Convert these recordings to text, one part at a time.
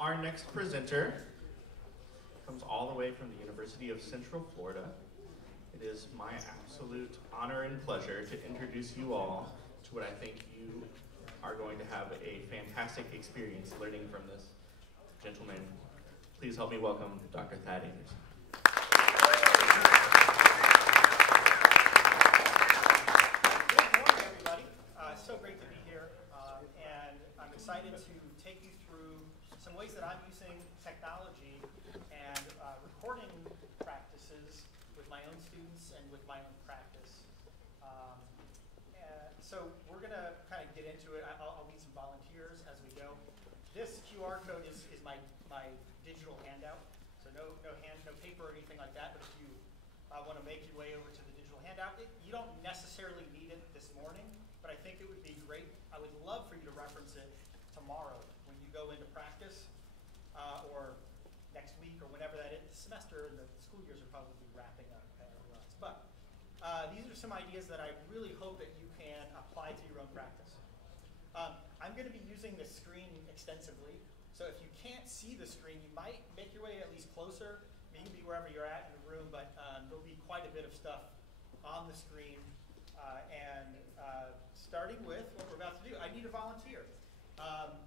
Our next presenter comes all the way from the University of Central Florida. It is my absolute honor and pleasure to introduce you all to what I think you are going to have a fantastic experience learning from this gentleman. Please help me welcome Dr. Thad Anderson. Good morning, everybody. So great to be here, and I'm excited to take you through some ways that I'm using technology and recording practices with my own students and with my own practice. So we're going to kind of get into it. I'll meet some volunteers as we go. This QR code is my digital handout. So no paper or anything like that. But if you want to make your way over to the digital handout, you don't necessarily need it this morning. But I think it would be great. I would love for you to reference it tomorrow when you go into practice, or next week, or whenever that is. The semester and the school years are probably wrapping up. But these are some ideas that I really hope that you can apply to your own practice. I'm going to be using this screen extensively. So if you can't see the screen, you might make your way at least closer. You can be wherever you're at in the room, but there'll be quite a bit of stuff on the screen. Starting with what we're about to do, I need a volunteer.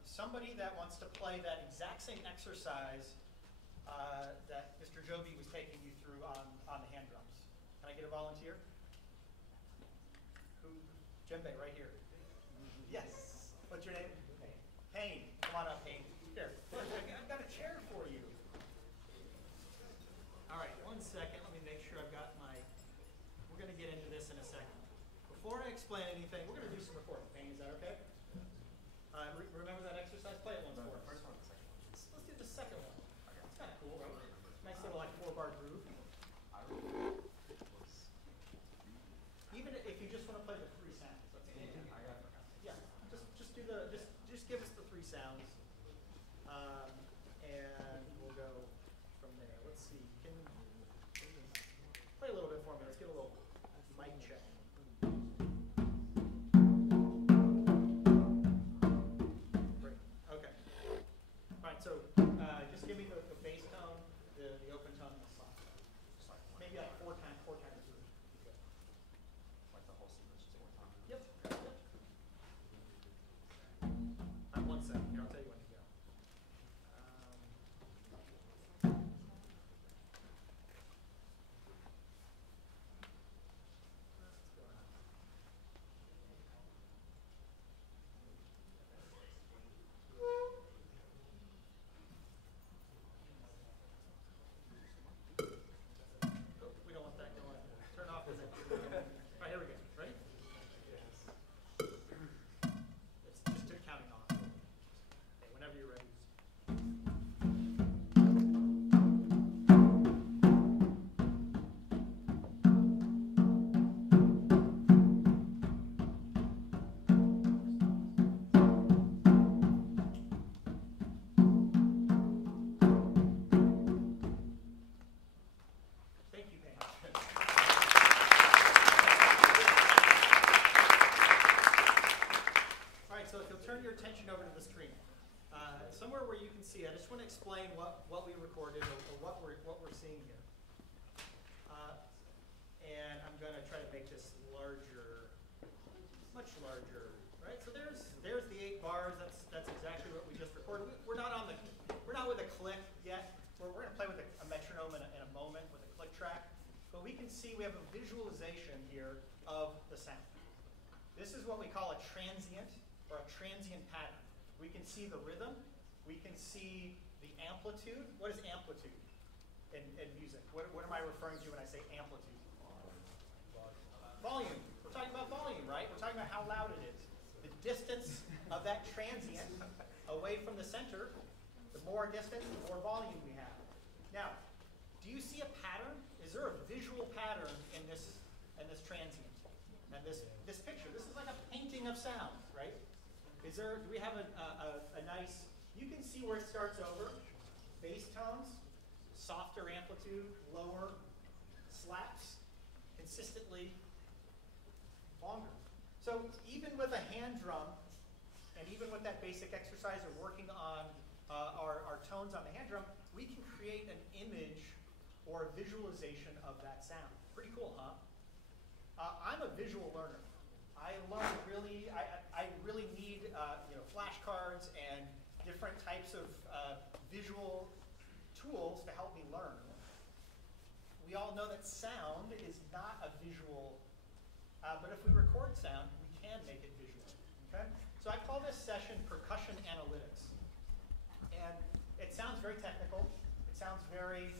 Somebody that wants to play that exact same exercise that Mr. Joby was taking you through on the hand drums. Can I get a volunteer? Who? Djembe, right here. Yes. What's your name? Payne. Come on up, Payne. Here. Look, I've got a chair for you. All right, 1 second. Let me make sure I've got my... We're going to get into this in a second. Before I explain anything, we're going to do some recording. Payne, is that okay? Remember that exercise? Play it once for us. First one, the second one. Let's do the second one. Okay. It's kind of cool, right? Nice little like 4-bar groove. Even if you just want to play the 3 sounds. That's okay. Yeah. Just do the just give us the 3 sounds. And we'll go from there. Let's see. Can play a little bit for me. Let's get a little mic check. Great. Okay. All right. So just give me the bass tone, the open tone, and the soft tone. Maybe like 4 times through. Like the whole sequence, just 4 times. Yep. I'm 1 second here. I'll tell you when to go. We don't want that going. Turn off the next. All right, here we go. Ready? It's just counting off. Okay, whenever you're ready. Thank you, Payne. All right, so if you'll turn your attention over to the screen, somewhere where you can see, I just want to explain what we recorded or what we're seeing here. And I'm going to try to make this larger, much larger, right? So there's the 8 bars. That's exactly what we just recorded. We're not with a click yet. We're going to play with a metronome in a moment with a click track. But we can see we have a visualization here of the sound. This is what we call a transient or a transient pattern. We can see the rhythm. We can see the amplitude. What is amplitude in music? What am I referring to when I say amplitude? Volume. We're talking about volume, right? We're talking about how loud it is. The distance of that transient away from the center, the more distance, the more volume we have. Now, do you see a pattern? Is there a visual pattern in this transient? And this picture? This is like a painting of sound, right? Do we have a nice, you can see where it starts over. Bass tones, softer amplitude, lower, slaps, consistently longer. So even with a hand drum, and even with that basic exercise of working on our tones on the hand drum, we can create an image or a visualization of that sound. Pretty cool, huh? I'm a visual learner. I really need flashcards and different types of visual tools to help me learn. We all know that sound is not a visual, but if we record sound, we can make it visual. Okay? So I call this session Percussion Analytics. And it sounds very technical. It sounds very,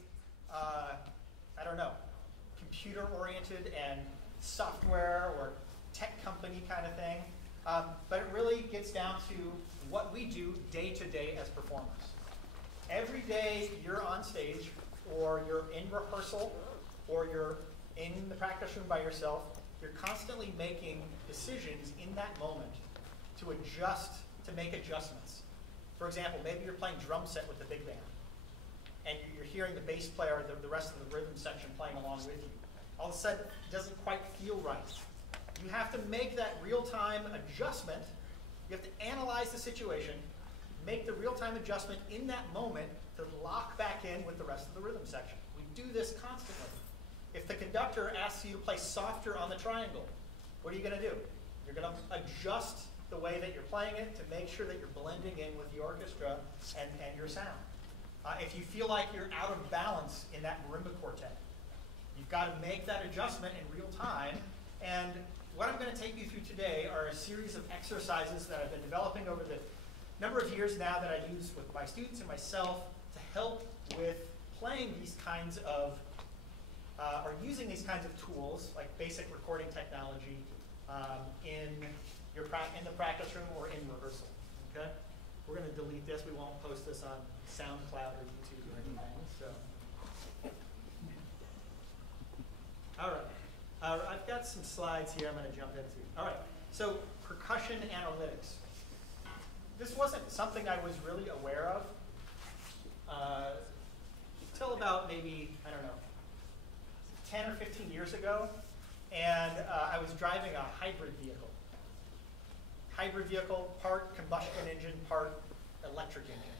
computer-oriented and software or tech company kind of thing. But it really gets down to what we do day to day as performers. Every day you're on stage, or you're in rehearsal, or you're in the practice room by yourself, you're constantly making decisions in that moment to make adjustments. For example, maybe you're playing drum set with the big band, and you're hearing the bass player or the rest of the rhythm section playing along with you. All of a sudden, it doesn't quite feel right. You have to make that real-time adjustment. You have to analyze the situation, make the real-time adjustment in that moment to lock back in with the rest of the rhythm section. We do this constantly. If the conductor asks you to play softer on the triangle, what are you going to do? You're going to adjust the way that you're playing it to make sure that you're blending in with the orchestra and your sound. If you feel like you're out of balance in that marimba quartet, you've got to make that adjustment in real time. And what I'm going to take you through today are a series of exercises that I've been developing over the number of years now that I use with my students and myself to help with playing these kinds of, or using these kinds of tools, like basic recording technology, in the practice room or in rehearsal. Okay? We're going to delete this. We won't post this on SoundCloud or YouTube or anything. So, all right. I've got some slides here I'm going to jump into. All right. So, percussion analytics. This wasn't something I was really aware of until about maybe, 10 or 15 years ago. And I was driving a hybrid vehicle. Hybrid vehicle, part combustion engine, part electric engine.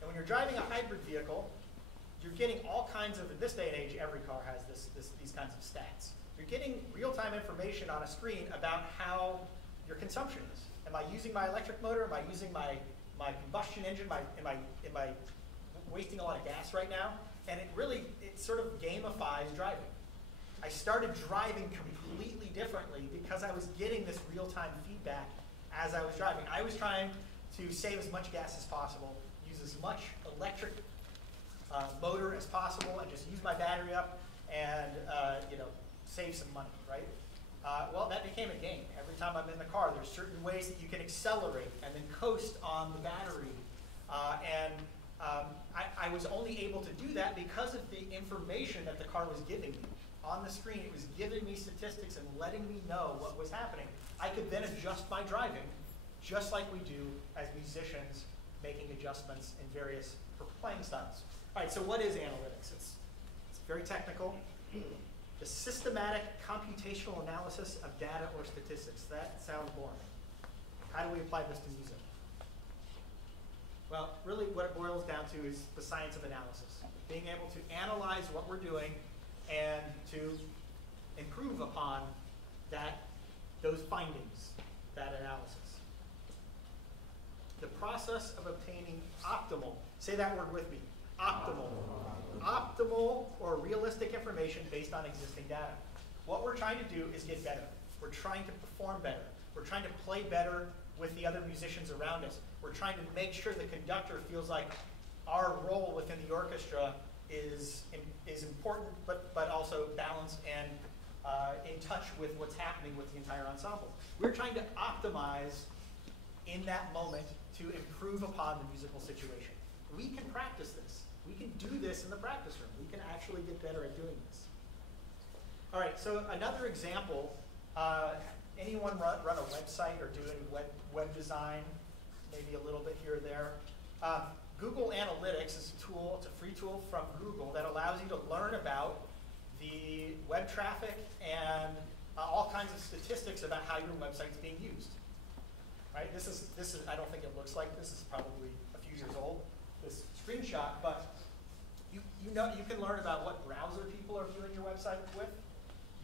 And when you're driving a hybrid vehicle, you're getting all kinds of, in this day and age, every car has these kinds of stats. You're getting real-time information on a screen about how your consumption is. Am I using my electric motor? Am I using my combustion engine? Am I wasting a lot of gas right now? And it sort of gamifies driving. I started driving completely differently because I was getting this real-time feedback as I was driving. I was trying to save as much gas as possible, use as much electric motor as possible, and just use my battery up and save some money, right? Well, that became a game. Every time I'm in the car, there's certain ways that you can accelerate and then coast on the battery. I was only able to do that because of the information that the car was giving me. On the screen, it was giving me statistics and letting me know what was happening. I could then adjust my driving, just like we do as musicians, making adjustments in various playing styles. All right, so what is analytics? It's very technical. The systematic computational analysis of data or statistics. That sounds boring. How do we apply this to music? Well, really what it boils down to is the science of analysis. Being able to analyze what we're doing and to improve upon those findings, that analysis. The process of obtaining optimal, say that word with me, optimal or realistic information based on existing data. What we're trying to do is get better. We're trying to perform better. We're trying to play better with the other musicians around us. We're trying to make sure the conductor feels like our role within the orchestra is important, but also balanced and in touch with what's happening with the entire ensemble. We're trying to optimize in that moment to improve upon the musical situation. We can practice this. We can do this in the practice room. We can actually get better at doing this. All right, so another example, anyone run a website or do any web design, maybe a little bit here or there? Google Analytics is a tool, it's a free tool from Google that allows you to learn about the web traffic and all kinds of statistics about how your website's being used. Right? This is I don't think it looks like this is probably a few years old. This You can learn about what browser people are viewing your website with.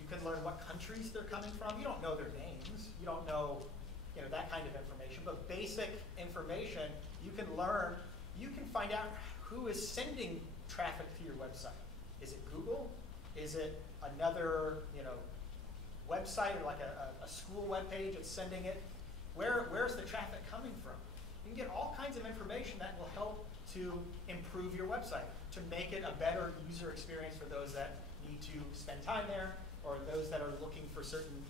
You can learn what countries they're coming from. You don't know their names. You don't know, that kind of information. But basic information, you can learn. You can find out who is sending traffic to your website. Is it Google? Is it another, website, or like a school webpage that's sending it? Where's the traffic coming from? You can get all kinds of information that will help to improve your website, to make it a better user experience for those that need to spend time there, or those that are looking for certain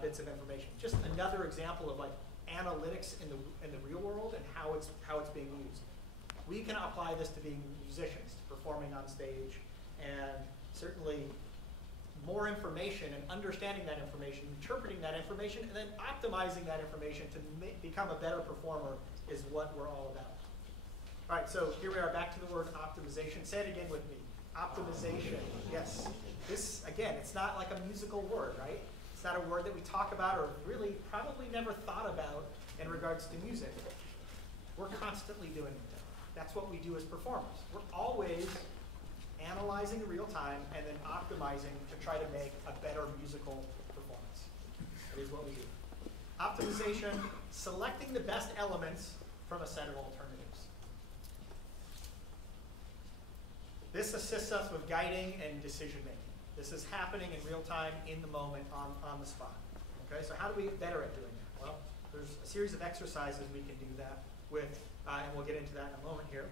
bits of information. Just another example of like analytics in the real world and how it's being used. We can apply this to being musicians, to performing on stage, and certainly more information and understanding that information, interpreting that information, and then optimizing that information to become a better performer is what we're all about. All right, so here we are back to the word optimization. Say it again with me. Optimization, yes. This, again, it's not like a musical word, right? It's not a word that we talk about or really probably never thought about in regards to music. We're constantly doing it. That's what we do as performers. We're always analyzing in real time and then optimizing to try to make a better musical performance. That is what we do. Optimization, selecting the best elements from a set of alternatives. This assists us with guiding and decision making. This is happening in real time, in the moment, on the spot. Okay, so how do we get better at doing that? Well, there's a series of exercises we can do that with, and we'll get into that in a moment here.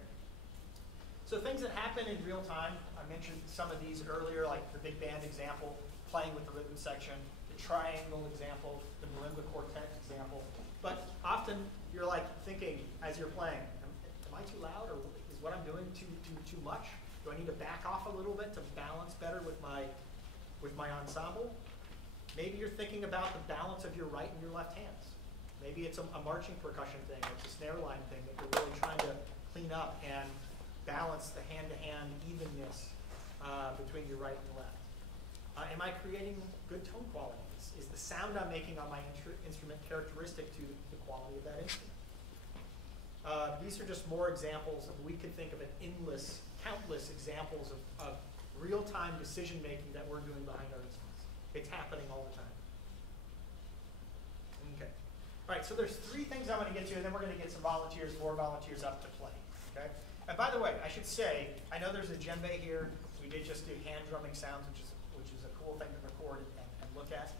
So things that happen in real time, I mentioned some of these earlier, like the big band example, playing with the rhythm section, the triangle example, the marimba quartet example. But often you're like thinking as you're playing, am I too loud, or is what I'm doing too much? Do I need to back off a little bit to balance better with my ensemble? Maybe you're thinking about the balance of your right and your left hands. Maybe it's a marching percussion thing, it's a snare line thing that you're really trying to clean up and balance the hand-to-hand evenness between your right and left. Am I creating good tone quality? Is the sound I'm making on my instrument characteristic to the quality of that instrument? These are just more examples of, we could think of countless examples of real-time decision-making that we're doing behind our instruments. It's happening all the time. Okay. All right, so there's 3 things I want to get to, and then we're going to get some more volunteers up to play. Okay? And by the way, I should say, I know there's a djembe here. We did just do hand drumming sounds, which is a cool thing to record and look at.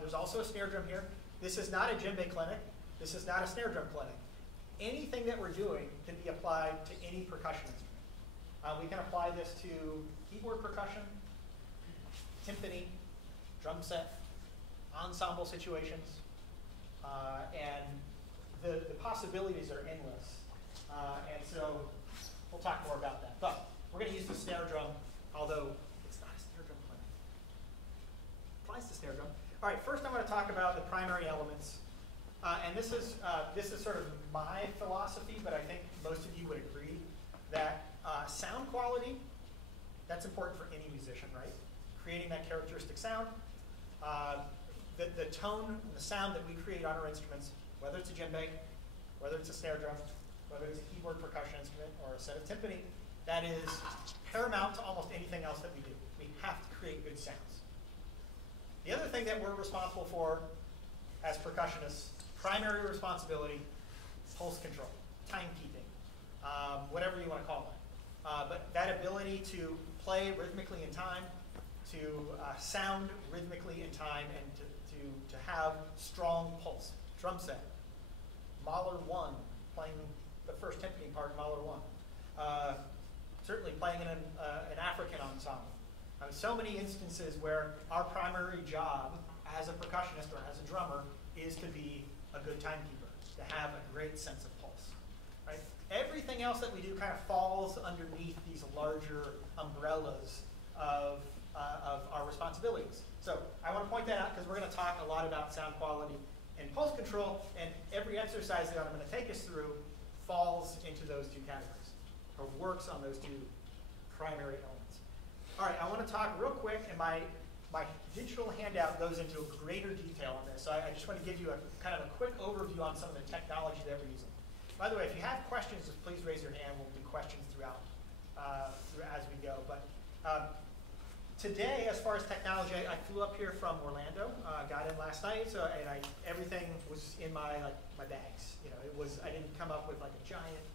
There's also a snare drum here. This is not a djembe clinic. This is not a snare drum clinic. Anything that we're doing can be applied to any percussion instrument. We can apply this to keyboard percussion, timpani, drum set, ensemble situations, and the possibilities are endless. And so we'll talk more about that. But we're going to use the snare drum, although it's not a snare drum clinic. Applies to snare drum. All right, first I want to talk about the primary elements. And this is sort of my philosophy, but I think most of you would agree that sound quality, that's important for any musician, right? Creating that characteristic sound. The tone and the sound that we create on our instruments, whether it's a djembe, whether it's a snare drum, whether it's a keyboard percussion instrument or a set of timpani, that is paramount to almost anything else that we do. We have to create good sounds. The other thing that we're responsible for as percussionists, primary responsibility, pulse control, timekeeping, whatever you want to call it. But that ability to play rhythmically in time, to sound rhythmically in time, and to have strong pulse. Drum set, Mahler 1, playing the first timpani part in Mahler 1. Certainly playing in an African ensemble. So many instances where our primary job as a percussionist or as a drummer is to be a good timekeeper, to have a great sense of pulse. Right? Everything else that we do kind of falls underneath these larger umbrellas of our responsibilities. So I want to point that out because we're going to talk a lot about sound quality and pulse control, and every exercise that I'm going to take us through falls into those 2 categories, or works on those 2 primary elements. All right, I want to talk real quick, and my digital handout goes into greater detail on this. So I just want to give you a kind of a quick overview on some of the technology that we're using. By the way, if you have questions, just please raise your hand. We'll do questions throughout as we go. But today, as far as technology, I flew up here from Orlando. Got in last night, everything was in my bags. You know, I didn't come up with like a giant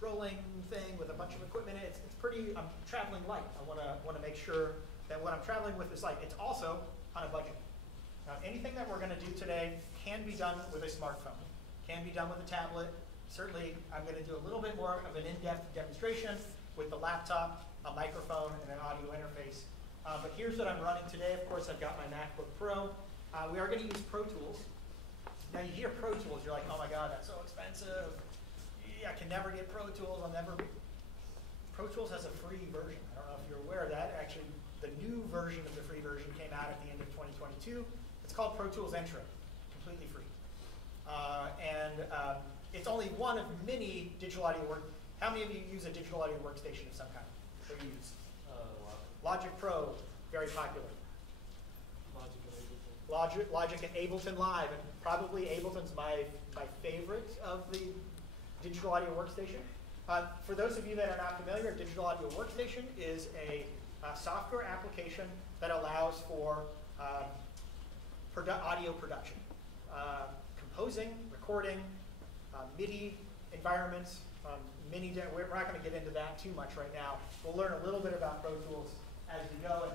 rolling thing with a bunch of equipment. It's pretty. I'm traveling light. I want to make sure that what I'm traveling with is light. It's also on a budget. Now, anything that we're going to do today can be done with a smartphone, can be done with a tablet. Certainly, I'm going to do a little bit more of an in-depth demonstration with the laptop, a microphone, and an audio interface. But here's what I'm running today. Of course, I've got my MacBook Pro. We are going to use Pro Tools. Now, you hear Pro Tools, you're like, oh my God, that's so expensive. I can never get Pro Tools. Pro Tools has a free version. I don't know if you're aware of that. Actually, the new version of the free version came out at the end of 2022. It's called Pro Tools Intro, completely free. It's only one of many digital audio work. How many of you use a digital audio workstation of some kind? What do you use? Logic Pro, very popular. Logic and Ableton Live, and probably Ableton's my favorite of the digital audio workstation. For those of you that are not familiar, digital audio workstation is a software application that allows for audio production, composing, recording, MIDI environments. We're not going to get into that too much right now. We'll learn a little bit about Pro Tools as we go.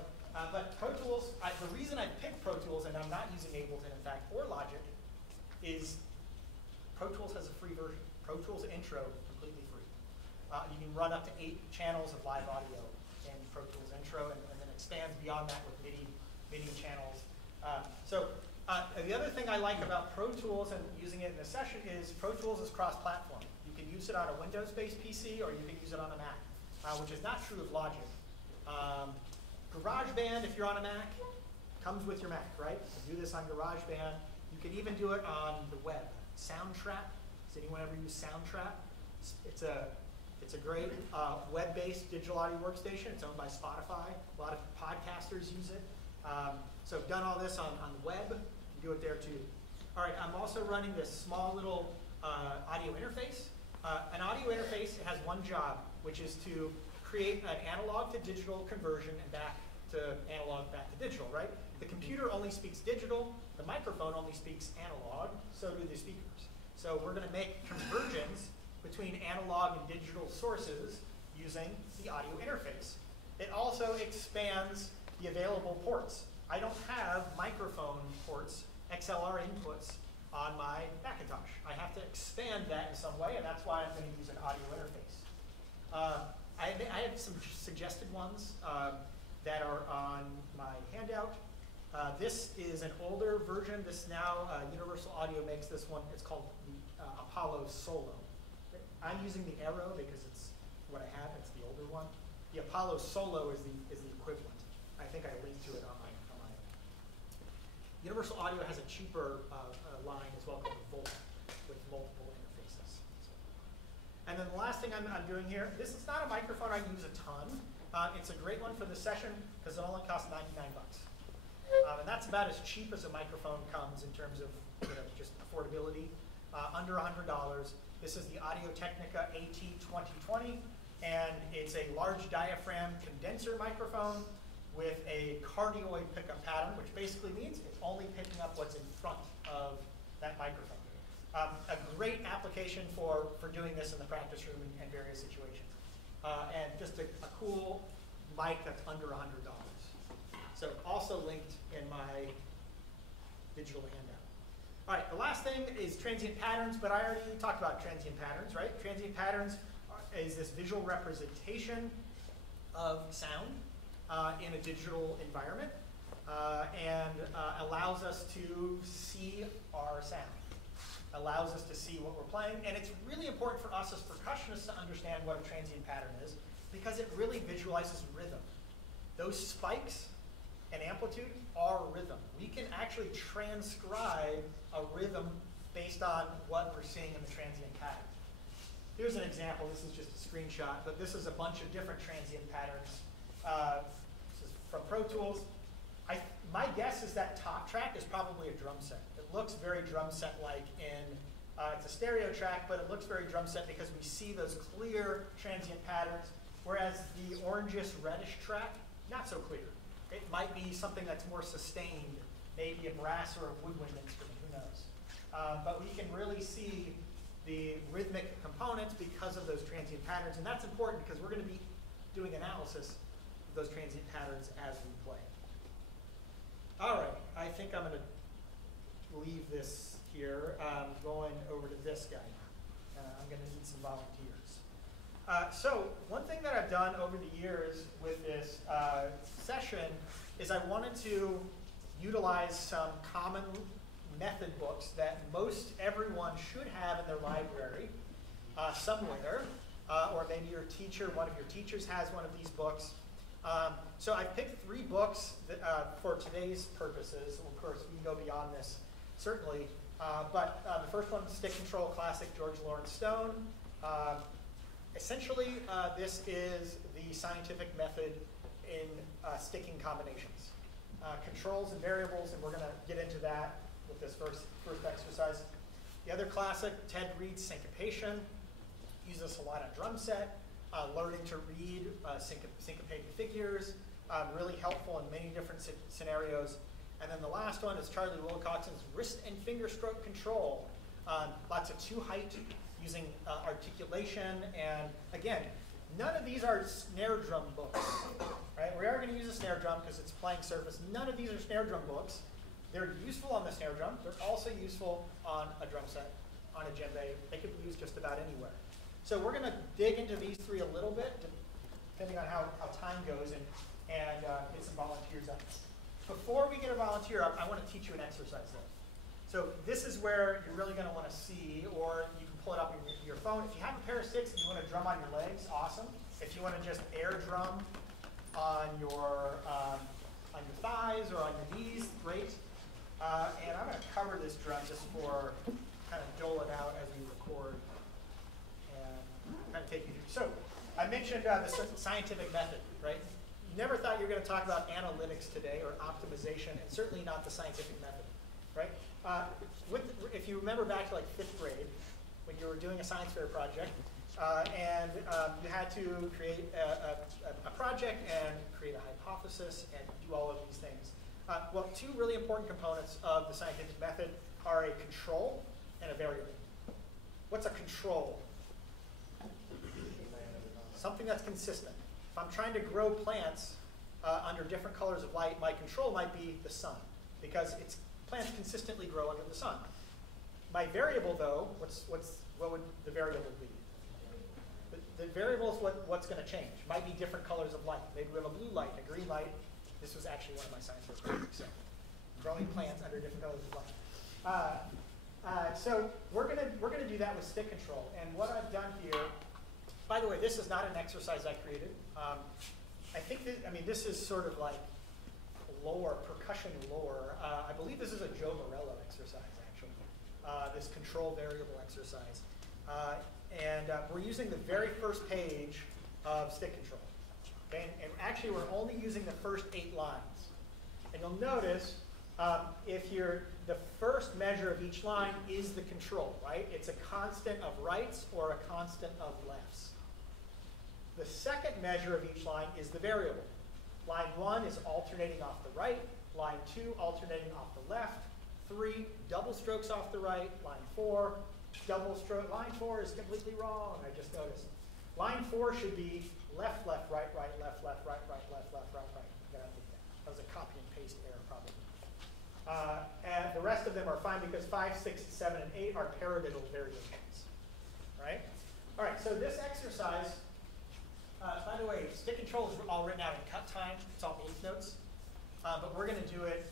But Pro Tools, the reason I picked Pro Tools, and I'm not using Ableton, in fact, or Logic, is Pro Tools has a free version. Pro Tools Intro, completely free. You can run up to 8 channels of live audio in Pro Tools Intro, and then expands beyond that with MIDI channels. The other thing I like about Pro Tools and using it in a session is Pro Tools is cross-platform. You can use it on a Windows-based PC, or you can use it on a Mac, which is not true of Logic. GarageBand, if you're on a Mac, comes with your Mac, right? You can do this on GarageBand. You can even do it on the web. Soundtrap. Does anyone ever use Soundtrap? It's a great web-based digital audio workstation. It's owned by Spotify. A lot of podcasters use it. So I've done all this on the web. You can do it there too. All right, I'm also running this small little audio interface. An audio interface has one job, which is to create an analog to digital conversion and back to analog, back to digital, right? The computer only speaks digital. The microphone only speaks analog. So do the speakers. So we're going to make conversions between analog and digital sources using the audio interface. It also expands the available ports. I don't have microphone ports, XLR inputs on my Macintosh. I have to expand that in some way, and that's why I'm going to use an audio interface. I have some suggested ones that are on my handout. This is an older version. This now, Universal Audio makes this one. It's called the Apollo Solo. I'm using the Arrow because it's what I have. It's the older one. The Apollo Solo is the equivalent. I think I linked to it on my Universal Audio has a cheaper line as well called the Volt with multiple interfaces. And then the last thing I'm doing here, this is not a microphone I use a ton. It's a great one for the session because it only costs $99. And that's about as cheap as a microphone comes in terms of just affordability. Under $100. This is the Audio-Technica AT2020, and it's a large diaphragm condenser microphone with a cardioid pickup pattern, which basically means it's only picking up what's in front of that microphone. A great application for doing this in the practice room and various situations. And just a cool mic that's under $100. So also linked in my digital handout. All right, the last thing is transient patterns, but I already talked about transient patterns, right? Transient patterns is this visual representation of sound in a digital environment and allows us to see our sound, allows us to see what we're playing. And it's really important for us as percussionists to understand what a transient pattern is because it really visualizes rhythm. Those spikes and amplitude are rhythm. We can actually transcribe a rhythm based on what we're seeing in the transient pattern. Here's an example. This is just a screenshot, but this is a bunch of different transient patterns. This is from Pro Tools. My guess is that top track is probably a drum set. It looks very drum set-like in, it's a stereo track, but it looks very drum set because we see those clear transient patterns. whereas the orangish reddish track, not so clear. It might be something that's more sustained, maybe a brass or a woodwind instrument, who knows. But we can really see the rhythmic components because of those transient patterns, and that's important because we're going to be doing analysis of those transient patterns as we play. All right, I think I'm going to leave this here, going over to this guy now. I'm going to need some volunteers. So one thing that I've done over the years with this session is I wanted to utilize some common method books that most everyone should have in their library somewhere, or maybe your teacher, one of your teachers has one of these books. So I picked 3 books that, for today's purposes. Of course, we can go beyond this, certainly. But the first one, Stick Control Classic, George Lawrence Stone. Essentially, this is the scientific method in sticking combinations. Controls and variables, and we're going to get into that with this first exercise. The other classic, Ted Reed's Syncopation, uses a lot of drum set, learning to read syncopated figures, really helpful in many different scenarios. And then the last one is Charlie Wilcoxon's Wrist and Finger Stroke Control. Lots of 2-height using articulation, and again, none of these are snare drum books, right? We are going to use a snare drum because it's playing surface. None of these are snare drum books. They're useful on the snare drum. They're also useful on a drum set, on a djembe. They could be used just about anywhere. So we're going to dig into these 3 a little bit, depending on how time goes, and get some volunteers up. Before we get a volunteer up, I want to teach you an exercise though. So this is where you're really going to want to see, or you can pull it up on your phone. If you have a pair of sticks and you want to drum on your legs, awesome. If you want to just air drum on your thighs or on your knees, great. And I'm going to cover this drum just for kind of dole it out as we record and kind of take you through. So I mentioned the scientific method, right? You never thought you were going to talk about analytics today or optimization, and certainly not the scientific method, right? If you remember back to like 5th grade, when you were doing a science fair project, and you had to create a project and create a hypothesis and do all of these things. Well, 2 really important components of the scientific method are a control and a variable. What's a control? Something that's consistent. If I'm trying to grow plants under different colors of light, my control might be the sun, because plants consistently grow under the sun. My variable, though, what would the variable be? The variable is what's going to change. Might be different colors of light. Maybe we have a blue light, a green light. This was actually one of my science fair projects. So, growing plants under different colors of light. So we're gonna do that with stick control. And what I've done here, by the way, this is not an exercise I created. I think this is sort of like lore, percussion lore. I believe this is a Joe Morello exercise, actually. This control variable exercise. And we're using the very first page of stick control. Okay? And actually, we're only using the first 8 lines. And you'll notice the first measure of each line is the control, right? It's a constant of rights or a constant of lefts. The second measure of each line is the variable. Line 1 is alternating off the right. Line 2, alternating off the left. 3, double strokes off the right. Line 4, double stroke. Line 4 is completely wrong, I just noticed. Line 4 should be left, left, right, right, left, left, right, right, left, left, right, right. That was a copy and paste error, probably. And the rest of them are fine because 5, 6, 7, and 8 are paradiddle variations, right? All right, so this exercise, by the way, stick control is all written out in cut time. It's all 8th notes, but we're going to do it.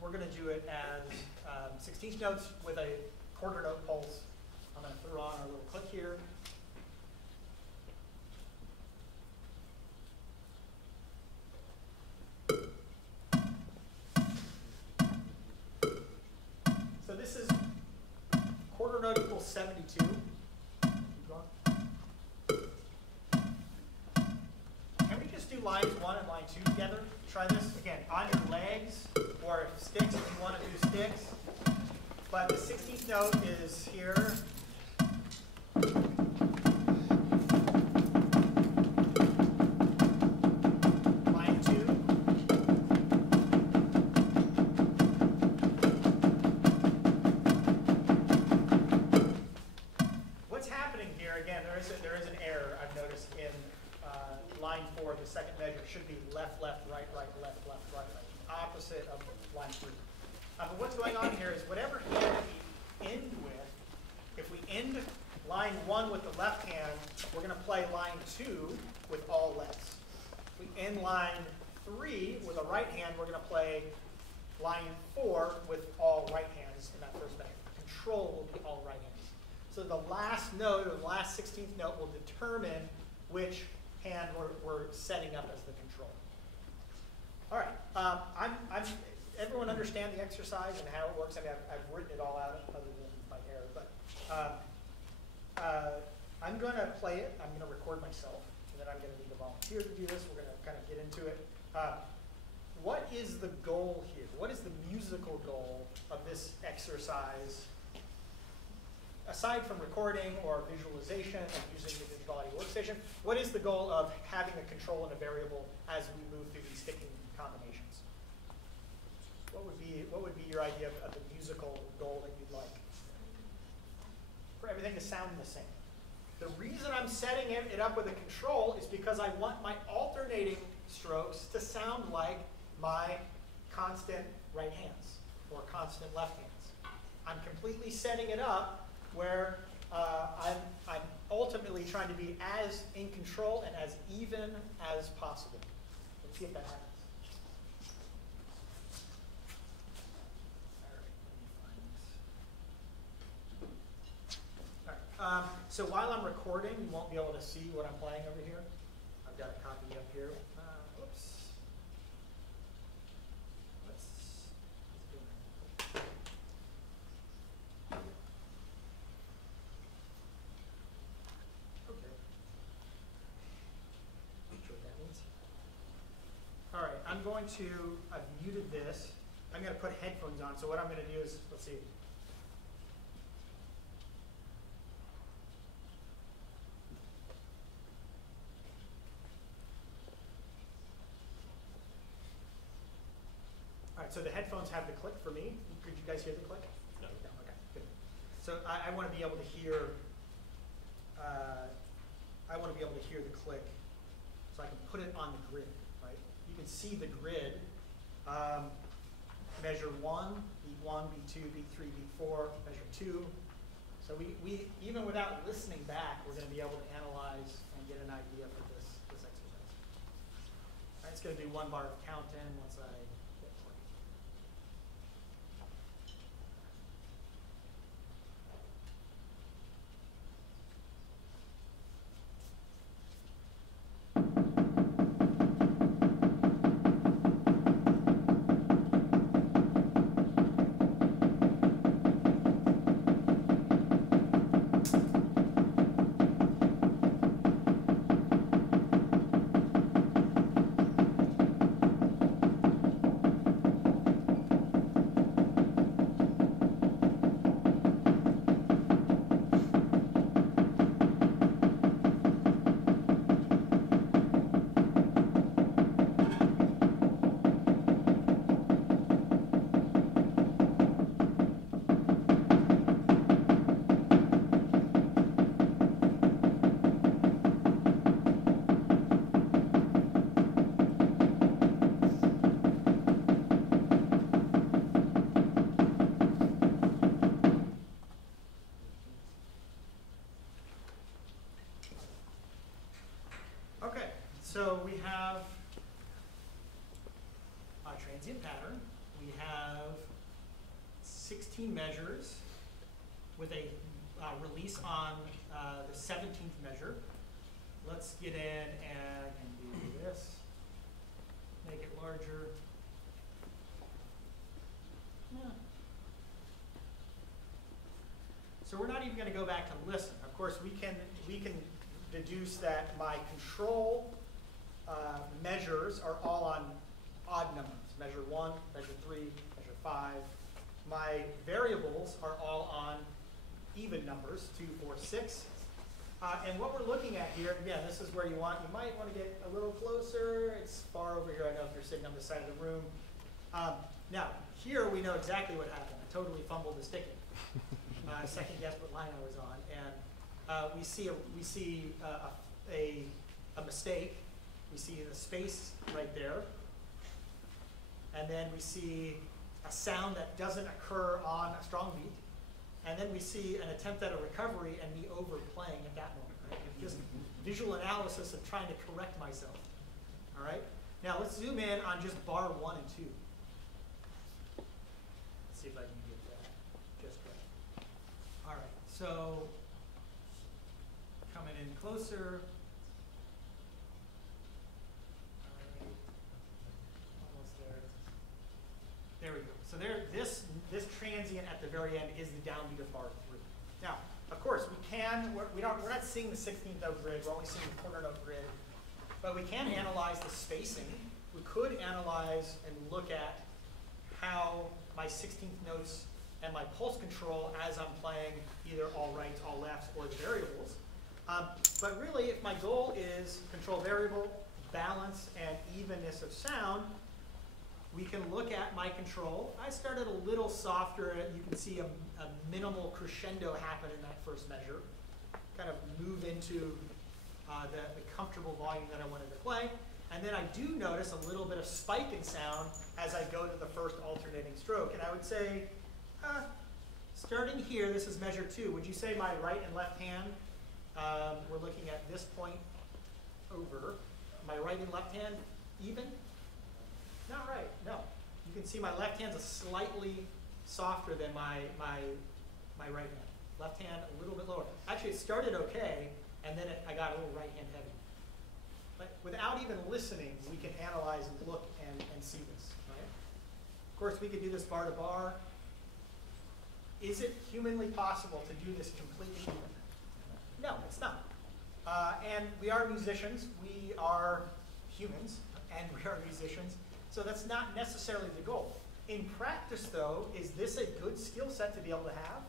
We're going to do it as 16th notes with a quarter note pulse. I'm going to throw on our little click here. So this is quarter note equals 72. Keep going. Can we just do lines 1 and line 2 together? Try this again on your legs, or sticks if you want to do sticks. But the 16th note is here. again, there is an error I've noticed in line 4, the second measure should be left, left, right, right, left, left, right, right. Opposite of line 3. But what's going on here is whatever hand we end with, if we end line 1 with the left hand, we're going to play line 2 with all lefts. If we end line 3 with a right hand, we're going to play line 4 with all right hands in that first measure. Control will be all right hands. So the last note, or the last 16th note, will determine which hand we're setting up as the control. All right. Everyone understand the exercise and how it works? I mean, I've written it all out other than my error, but I'm going to play it. I'm going to record myself, and then I'm going to need a volunteer to do this. We're going to kind of get into it. What is the goal here? What is the musical goal of this exercise? Aside from recording or visualization and using the digital audio workstation, what is the goal of having a control and a variable as we move through these sticking combinations? What would be your idea of the musical goal that you'd like? For everything to sound the same. The reason I'm setting it up with a control is because I want my alternating strokes to sound like my constant right hands or constant left hands. I'm completely setting it up where I'm ultimately trying to be as in control and as even as possible. Let's see if that happens. All right, so while I'm recording, you won't be able to see what I'm playing over here. I've got a copy up here. Whoops. Let's do it. Okay. Not sure what that means. All right, I've muted this. I'm going to put headphones on. So what I'm going to do is, let's see. All right, so the headphones have the click for me. Could you guys hear the click? No. No, okay, good. So I want to be able to hear. I want to be able to hear the click, so I can put it on the grid. Right? You can see the grid. Measure 1, beat 1, beat 2, beat 3, beat 4. Measure 2. So we even without listening back, we're going to be able to analyze and get an idea for this exercise. All right, it's going to do 1 bar of count in once I. So we have a transient pattern. We have 16 measures with a release on the 17th measure. Let's get in and do this. Make it larger. Yeah. So we're not even going to go back to listen. Of course, we can deduce that my control measures are all on odd numbers. Measure 1, measure 3, measure 5. My variables are all on even numbers, 2, 4, 6. And what we're looking at here, again, this is where you might want to get a little closer. It's far over here. I know if you're sitting on the side of the room. Now, here we know exactly what happened. I totally fumbled the sticking. Second guessed what line I was on. And we see a mistake. We see the space right there. And then we see a sound that doesn't occur on a strong beat. And then we see an attempt at a recovery and me overplaying at that moment. Right? Just visual analysis of trying to correct myself. All right? Now let's zoom in on just bar 1 and 2. Let's see if I can get that just right. All right, so coming in closer. All right, almost there. There we go. So this transient at the very end is the downbeat of bar 3. Now, of course, we're not seeing the 16th note grid. We're only seeing the quarter note grid. But we can analyze the spacing. We could analyze and look at how my 16th notes and my pulse control as I'm playing either all rights, all lefts, or the variables. But really, if my goal is control variable, balance, and evenness of sound, we can look at my control. I started a little softer. You can see a minimal crescendo happen in that first measure. Kind of move into the comfortable volume that I wanted to play. And then I do notice a little bit of spike in sound as I go to the first alternating stroke. And I would say, starting here, this is measure 2. Would you say my right and left hand, we're looking at this point over, my right and left hand even? Not right, no. You can see my left hand's slightly softer than my right hand. Left hand a little bit lower. Actually, it started okay, and then I got a little right hand heavy. But without even listening, we can analyze and look and see this, right? Of course, we could do this bar to bar. Is it humanly possible to do this completely even? No, it's not. And we are musicians. We are humans, and we are musicians. So that's not necessarily the goal. In practice, though, is this a good skill set to be able to have?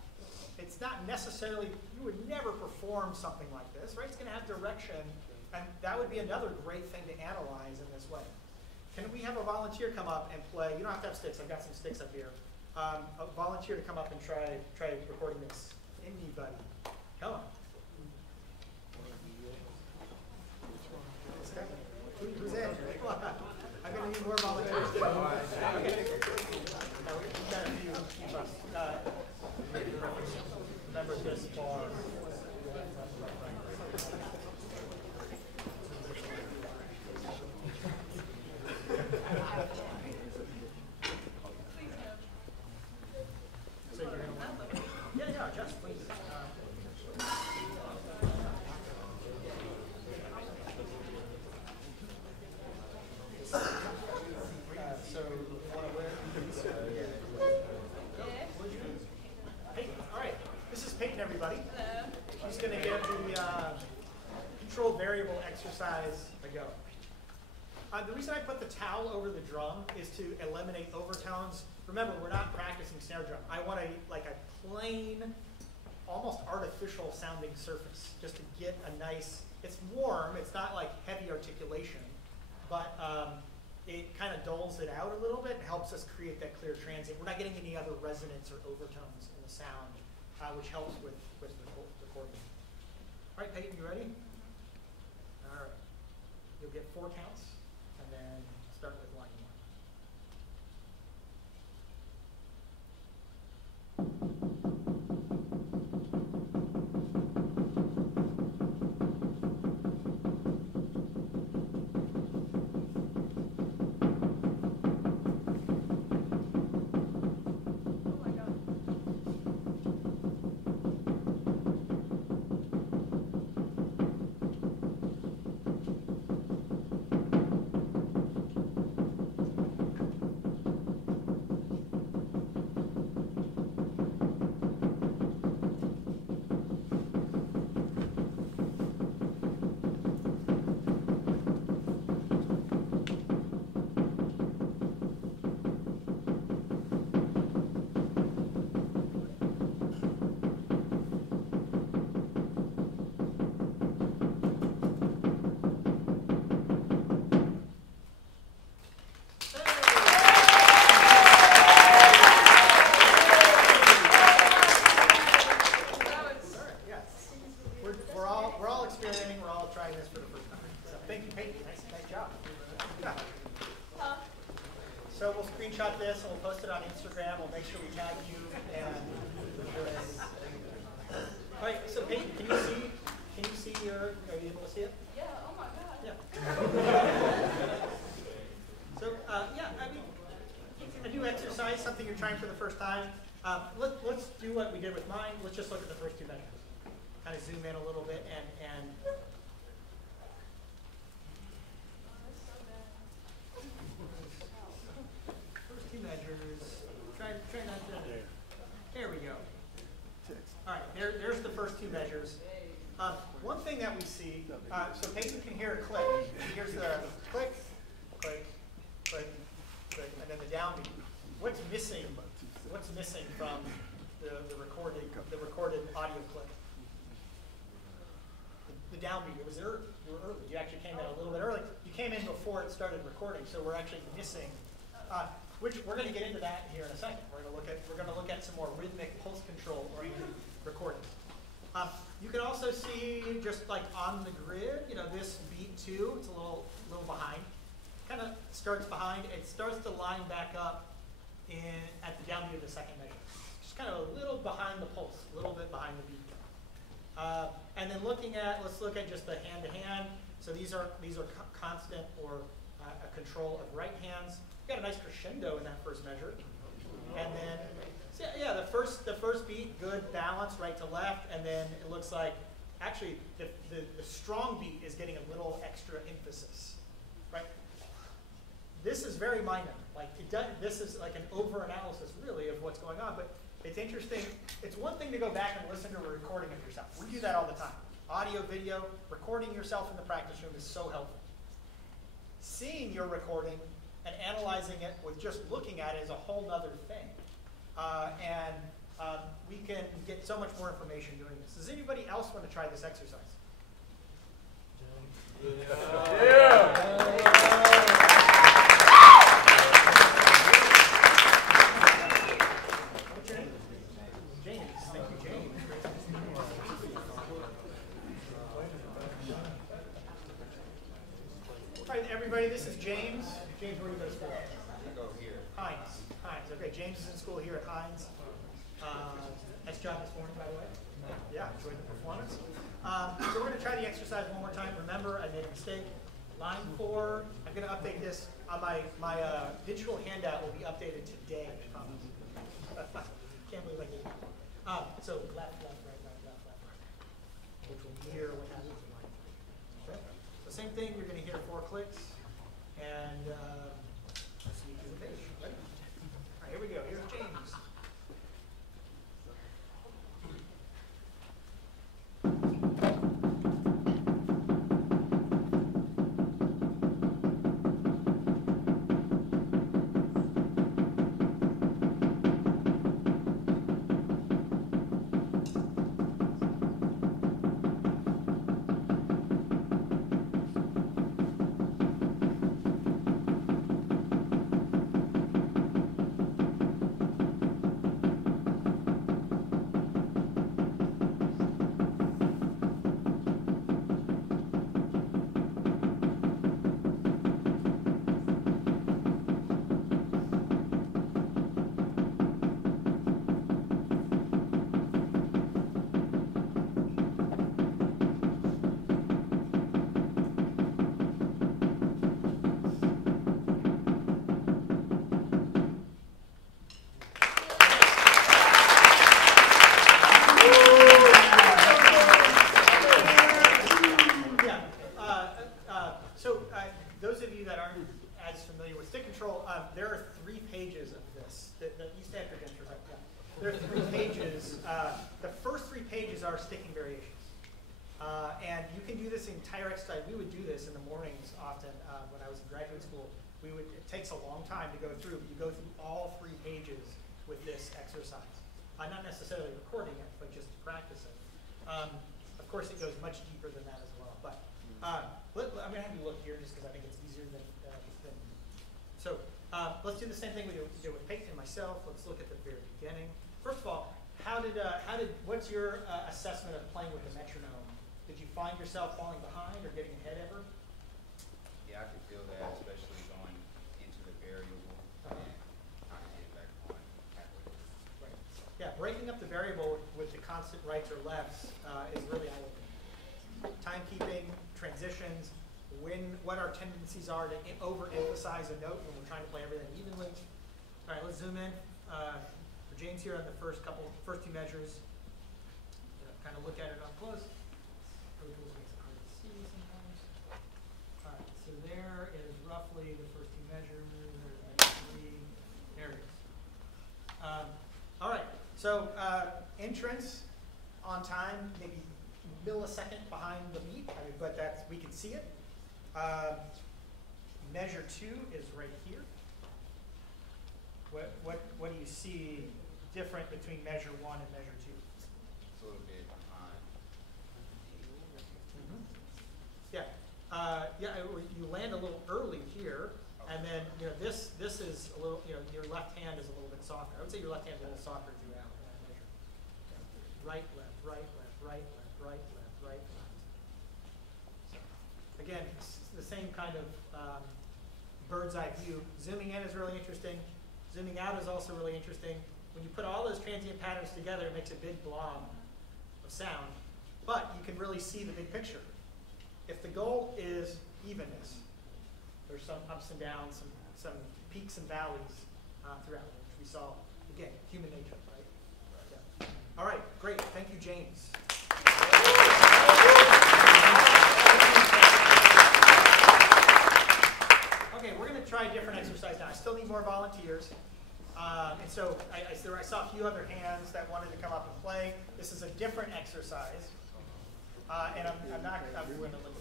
It's not necessarily, you would never perform something like this, right? It's going to have direction, and that would be another great thing to analyze in this way. Can we have a volunteer come up and play? You don't have to have sticks. I've got some sticks up here. A volunteer to come up and try recording this. Anybody? Come on. Who's in? I'm going to need more volunteers. Okay. Now, we've got a few of us. Remember this bar. So you're going to yeah, just please. So you want to wear these? Peyton, all right. This is Peyton, everybody. Hello. She's going to give the control variable exercise a go. The reason I put the towel over the drum is to eliminate overtones. Remember, we're not practicing snare drum. I want like a plain, almost artificial sounding surface, just to get a nice, it's warm, it's not like heavy articulation, but it kind of dulls it out a little bit and helps us create that clear transient. We're not getting any other resonance or overtones in the sound, which helps with recording. All right, Peyton, you ready? All right. You'll get 4 counts, and then start with line 1. trying this for the first time. So thank you, Peyton. Nice job. Yeah. So we'll screenshot this and we'll post it on Instagram. We'll make sure we tag you. And all right. So Peyton, can you see? Can you see your? Are you able to see it? Yeah. Oh my God. Yeah. So yeah, I mean, a new exercise, something you're trying for the first time. Let's do what we did with mine. Let's just look at the first two measures. Kind of zoom in a little bit and first two measures. Try not to. There we go. All right, there's the first two measures. One thing that we see, so Peyton can hear a click. Here's the click, click, click, click, and then the downbeat. What's missing? What's missing from the recorded audio clip? The downbeat. It was early. You were early. You actually came in a little bit early. You came in before it started recording, so we're actually missing. Which we're going to get into that here in a second. We're going to look at some more rhythmic pulse control oriented recordings. You can also see just like on the grid, this beat 2. It's a little behind. Kind of starts behind. It starts to line back up at the downbeat of the second measure. Just kind of a little behind the pulse, a little bit behind the beat. And then let's look at just the hand-to-hand. So these are constant or a control of right hands. You got a nice crescendo in that first measure. And then, so yeah, the first beat, good balance, right to left, and then it looks like actually the strong beat is getting a little extra emphasis, right? This is very minor. Like this is like an over-analysis really of what's going on, but it's interesting. It's one thing to go back and listen to a recording of yourself. We do that all the time. Audio, video, recording yourself in the practice room is so helpful. Seeing your recording and analyzing it with just looking at it is a whole other thing. We can get so much more information doing this. Does anybody else want to try this exercise? What's your name? James. Thank you, James. All right, everybody, this is James. James, where do you go to school? I go here. Hines. Okay, James is in school here at Hines. Nice job this morning, by the way. Yeah, enjoyed the performance. So we're going to try the exercise one more time. Remember, I made a mistake. Line 4, I'm going to update this. On my digital handout will be updated today. Can't believe I did that. So left, right. Which will mirror what happens in line 3. Okay? So same thing, you're going to hear 4 clicks. And sneak through the page. Ready? All right, here we go. Here's James. Those of you that aren't as familiar with stick control, there are 3 pages of this. You stand for gestures, right? Yeah. There are 3 pages. The first 3 pages are sticking variations. And you can do this entire exercise. We would do this in the mornings often when I was in graduate school. It takes a long time to go through, but you go through all 3 pages with this exercise. Not necessarily recording it, but just to practice it. Of course, it goes much deeper than that as well. But I'm going to have you look here just because I think it's easier than so let's do the same thing we did with Peyton and myself. Let's look at the very beginning. First of all, what's your assessment of playing with the metronome Did you find yourself falling behind or getting ahead ever? Yeah, I could feel that, especially going into the variable and trying to get back on halfway through. Right. Yeah, breaking up the variable with the constant rights or lefts is really eye-opening. Timekeeping, transitions, what our tendencies are to overemphasize a note when we're trying to play everything evenly. All right, let's zoom in. For James here on the first two measures, kind of look at it up close. Pro Tools makes it hard to see sometimes. All right, so there is roughly the first two measures. There's measure 3. There it is. All right, so entrance on time, maybe millisecond behind the beat, but we can see it. Measure 2 is right here. What do you see different between measure 1 and measure 2? It's a little bit behind. Yeah, you land a little early here, and then this is a little, your left hand is a little bit softer. I would say your left hand is a little softer throughout that measure. Right, left, right, left, right, left, right, left, right, left. So, again, it's the same kind of bird's eye view. Zooming in is really interesting. Zooming out is also really interesting. When you put all those transient patterns together, it makes a big blob of sound, but you can really see the big picture. If the goal is evenness, there's some ups and downs, some peaks and valleys throughout, which we saw, again, human nature, right? Yeah. All right, great. Thank you, James. Okay, we're going to try a different exercise now. I still need more volunteers. And so I saw a few other hands that wanted to come up and play. This is a different exercise. And I'm going to look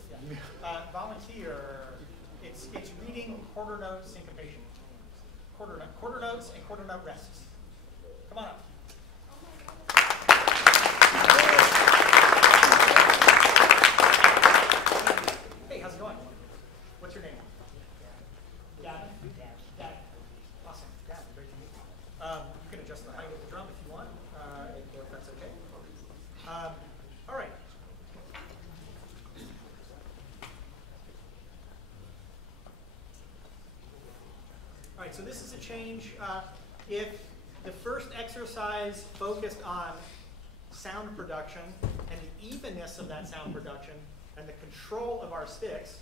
at volunteer. It's reading quarter note syncopation. Quarter notes and quarter note rests. Come on up. Hey, how's it going? What's your name? Gavin. Awesome. Gavin, great to meet you. You can adjust the height of the drum if you want, if that's okay. All right. All right, so this is a change. If the first exercise focused on sound production and the evenness of that sound production and the control of our sticks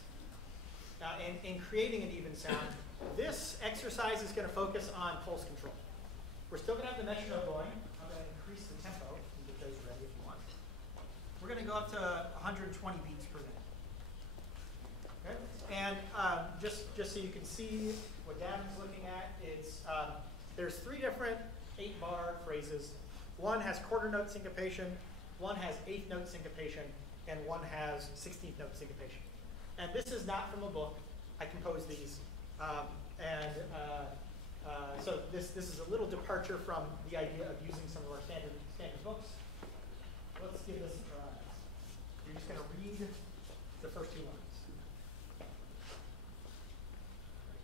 in creating an even sound, this exercise is going to focus on pulse control. We're still going to have the metronome going. I'm going to increase the tempo and get those ready if you want. We're going to go up to 120 beats per minute. Okay? And just so you can see what Gavin's looking at, there's 3 different 8-bar phrases. One has quarter note syncopation, one has 8th note syncopation, and one has 16th note syncopation. And this is not from a book. I composed these. So this is a little departure from the idea of using some of our standard books. Let's give this a try. You're just going to read the first 2 lines. Great.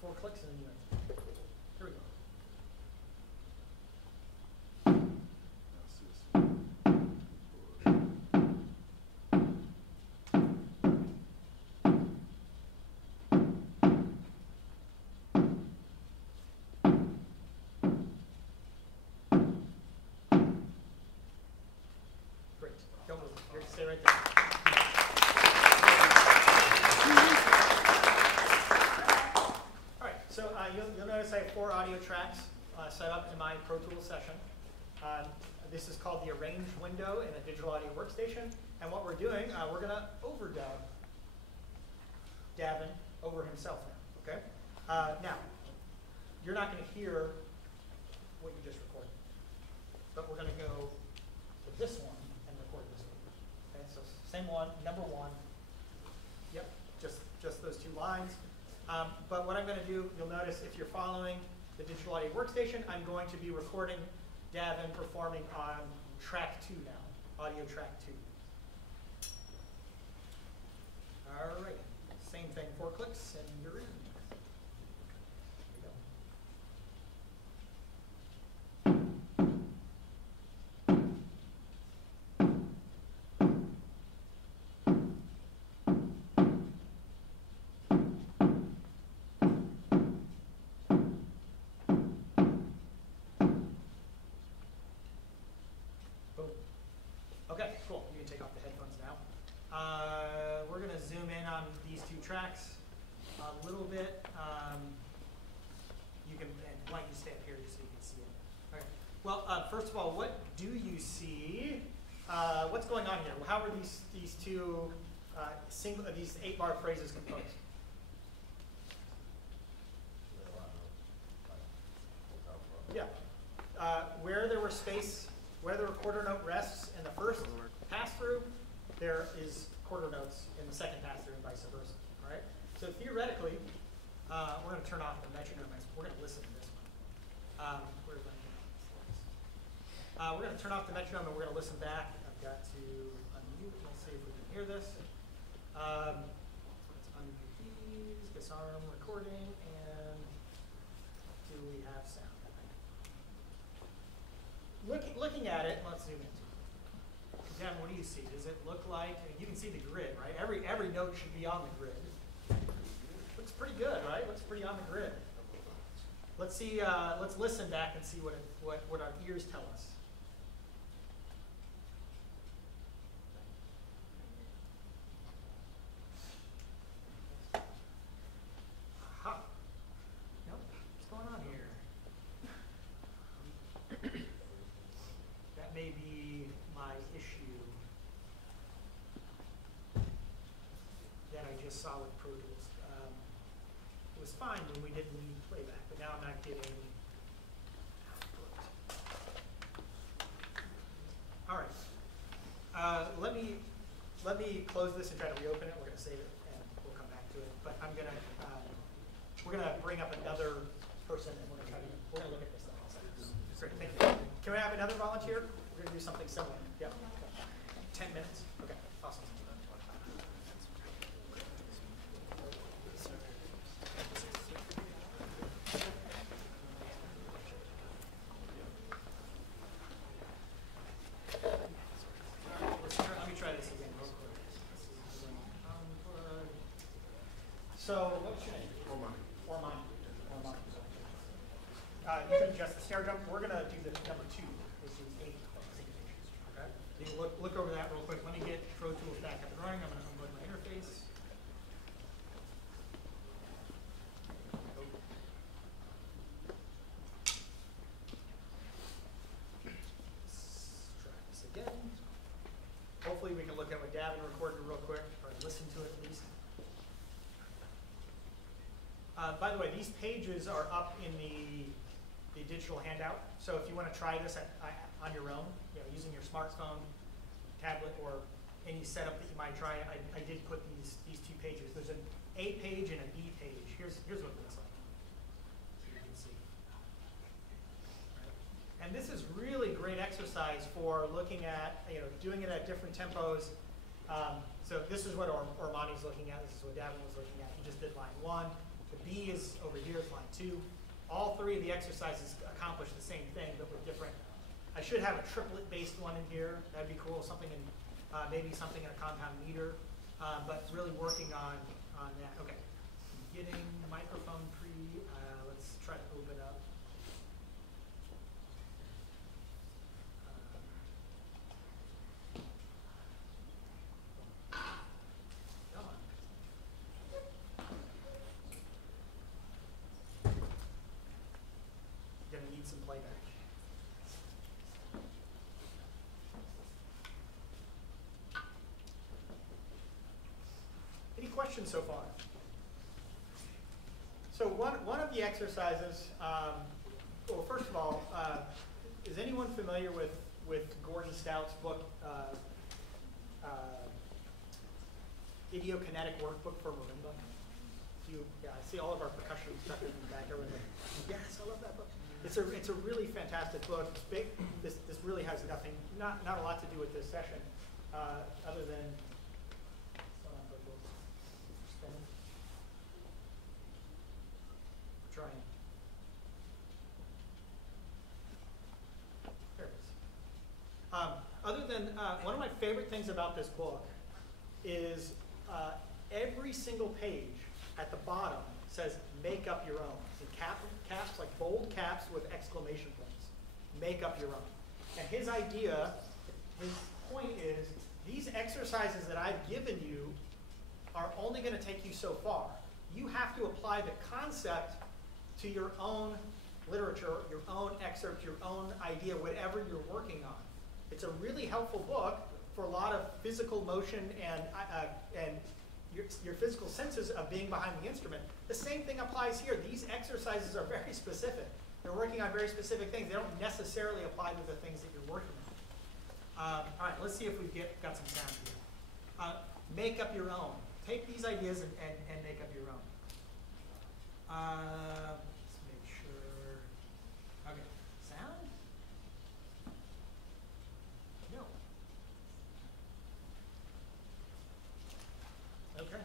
4 clicks and then you enter. Here we go. Great. Don't move. Here, stay right there. All right. So you'll notice I have 4 audio tracks set up in my Pro Tools session. This is called the Arrange window in a digital audio workstation. And what we're doing, we're going to overdub Gavin over himself now. Okay. Now, you're not going to hear what you just recorded, but we're going to go to this one and record this one. Okay, so same one, number 1. Yep, just those 2 lines. But what I'm going to do, you'll notice if you're following the digital audio workstation, I'm going to be recording Gavin performing on track 2 now, audio track 2. All right, same thing, 4 clicks and you're in. There you go. around these two tracks a little bit. You can, and why don't you stay up here just so you can see it. Okay. Well, first of all, what do you see? What's going on here? How are these two these 8-bar phrases composed? Yeah. Where there were quarter note rests in the first pass through, there is quarter notes in the second pass through and vice versa. All right. So theoretically, we're going to turn off the metronome. We're going to listen to this one. Where's my we're going to turn off the metronome and we're going to listen back. I've got to unmute. Let's see if we can hear this. Let's unmute these. Disarm recording, and do we have sound? Looking at it, let's zoom in. Again, what do you see? Does it look like, you can see the grid, right? Every note should be on the grid. Looks pretty good, right? Looks pretty on the grid. Let's see, let's listen back and see what our ears tell us. Aha. Nope. What's going on here? That may be my issue that I just saw with Pro Tools. It was fine when we didn't need playback, but now I'm not getting output. All right. Let me close this and try to reopen it. We're going to save it and we'll come back to it. But we're gonna bring up another person and we're gonna look at this stuff also. Great, thank you. Can we have another volunteer? We're gonna do something similar. Yeah. 10 minutes. Okay. Awesome. Let me try this again real quick. So, what's your name? Ormani. You can adjust the snare drum. We're going to do the number 2, which is 8 signatures. Okay? You can look over that real quick. Let me get Pro Tools back up and running. I'm going to unload my interface. Let's try this again. Hopefully we can look at what Davin recorded real quick, or listen to it at least. By the way, these pages are up in the digital handout. So if you want to try this on your own, using your smartphone, tablet, or any setup that you might try, I did put these 2 pages. There's an A page and a B page. Here's what it looks like. So you can see. Right. And this is really great exercise for looking at, doing it at different tempos. So this is what Ormani's looking at. This is what Davin was looking at. He just did line 1. The B is over here, is line 2. All 3 of the exercises accomplish the same thing, but with different. I should have a triplet-based one in here. That'd be cool. Something in maybe something in a compound meter, but really working on that. Okay, getting the microphone pre. Let's try to open up. Come on. Gonna need some playback. Any questions so far? So one of the exercises, well, first of all, is anyone familiar with Gordon Stout's book, Idiokinetic Workbook for Marimba? Yeah, I see all of our percussion stuff in the back. Everyone's like, yes, I love that book. It's a really fantastic book. It's big. This really has not a lot to do with this session, other than. Trying. There it is. Other than one of my favorite things about this book is every single page at the bottom says "make up your own" in caps, like bold caps with exclamation points. Make up your own. And his idea, his point is, these exercises that I've given you are only going to take you so far. You have to apply the concept to your own literature, your own excerpt, your own idea, whatever you're working on. It's a really helpful book for a lot of physical motion and your physical senses of being behind the instrument. The same thing applies here. These exercises are very specific. They're working on very specific things. They don't necessarily apply to the things that you're working on. All right, let's see if we've got some sound here. Make up your own. Take these ideas and make up your own. Let's make sure. Okay, sound? No. Okay.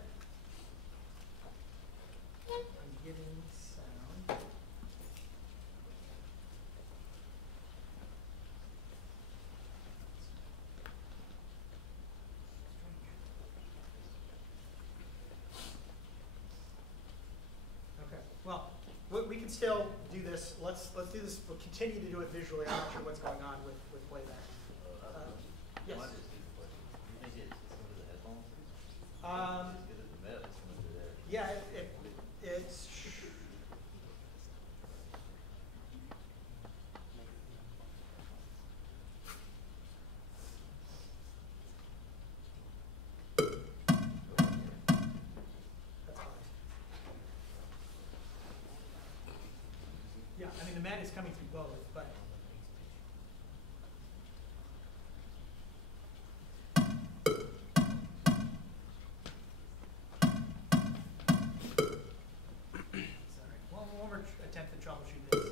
I'm getting sound. Okay. Well, we can still do this. Let's do this. We'll continue to do it visually. I'm not sure what's going on with playback. Yes. You think it's some of the headphones? Because it's the it's from under there. Yeah, it's. That's fine. Yeah, I mean the mat is coming through both, but. Sorry. One more attempt to troubleshoot this.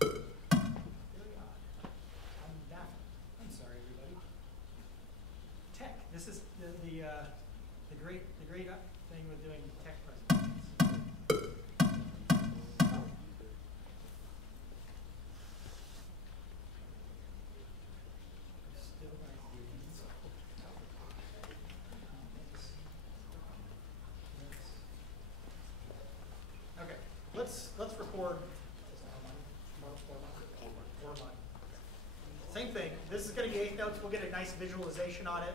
Very odd. I'm baffled. I'm sorry, everybody. Tech. This is the great thing with doing tech presentations. Still not doing so. Okay, let's record. Same thing. This is going to be 8 notes. We'll get a nice visualization on it,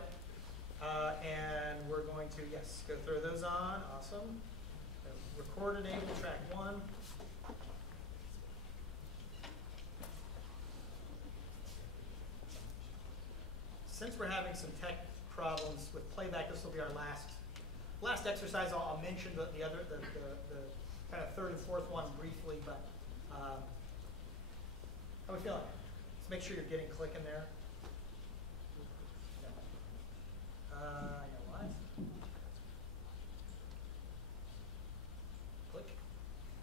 and we're going to go throw those on. Awesome. Record enable track 1. Since we're having some tech problems with playback, this will be our last exercise. I'll mention the kind of third and fourth one briefly, but how are we feeling? Let's make sure you're getting click in there. I know what. Click.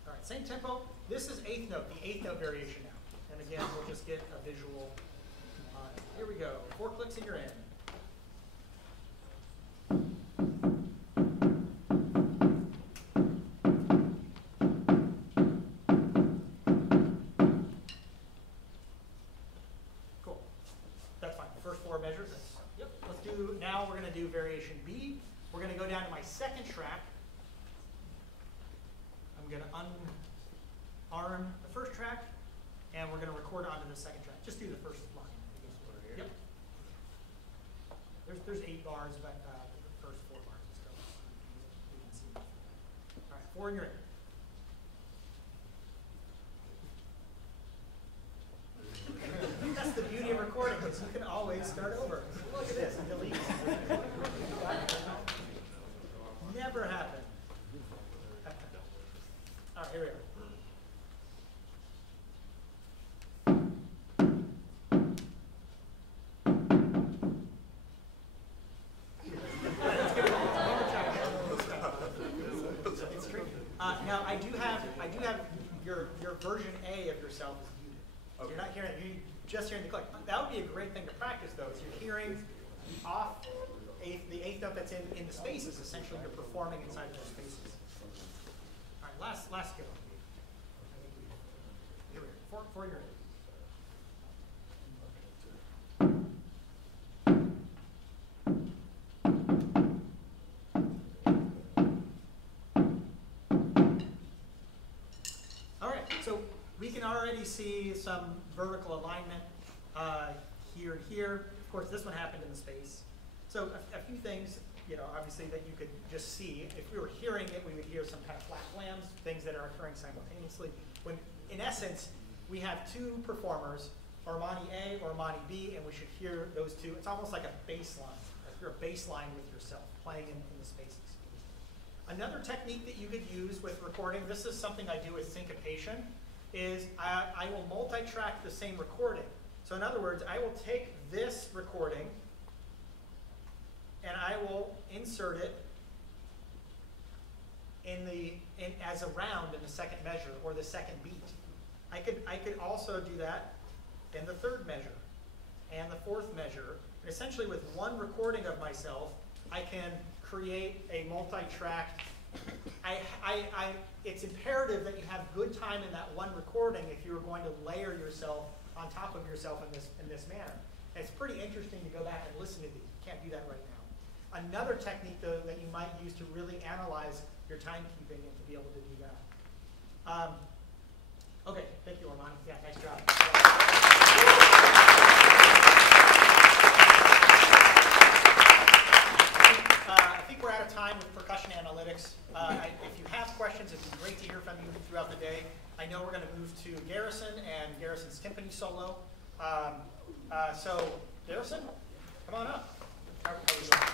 All right, same tempo. This is 8th note, the 8th note variation now. And again, we'll just get a visual on it. Here we go. 4 clicks and you're in. Now we're going to do variation B. We're going to go down to my second track. I'm going to unarm the first track, and we're going to record onto the second track. Just do the first line. Yep. There's 8 bars, but the first 4 bars is still you can see. All right, 4 and you're in. That's the beauty of recording, is you can always start over. Look at this, and delete. Never happened. All right, here we are. It's tricky. Now I do have your version A of yourself is muted. So you're not hearing it. You're just hearing the click. That would be a great thing to practice, though, is you're hearing the off eighth, the 8th note that's in the spaces. Essentially, you're performing inside those spaces. All right, last skill. Here we are. 4 you're in. We can already see some vertical alignment here and here. Of course, this one happened in the space. So a few things. obviously that you could just see. If we were hearing it, we would hear some kind of flat whams, things that are occurring simultaneously. When, in essence, we have two performers, Armani A or Armani B, and we should hear those two. It's almost like a bass line. Like you're a bass line with yourself, playing in the spaces. Another technique that you could use with recording, this is something I do with syncopation, is I will multi-track the same recording. So in other words, I will take this recording and I will insert it as a round in the second measure or the second beat. I could also do that in the third measure and the fourth measure. And essentially with one recording of myself, I can create a multi-track. It's imperative that you have good time in that one recording if you're going to layer yourself on top of yourself in this manner. And it's pretty interesting to go back and listen to these. You can't do that right now. Another technique, though, that you might use to really analyze your timekeeping and to be able to do that. Okay, thank you, Armani. Yeah, nice job. I think we're out of time with percussion analytics. If you have questions, it'd be great to hear from you throughout the day. I know we're going to move to Garrison and Garrison's timpani solo. So, Garrison, come on up. How are you doing?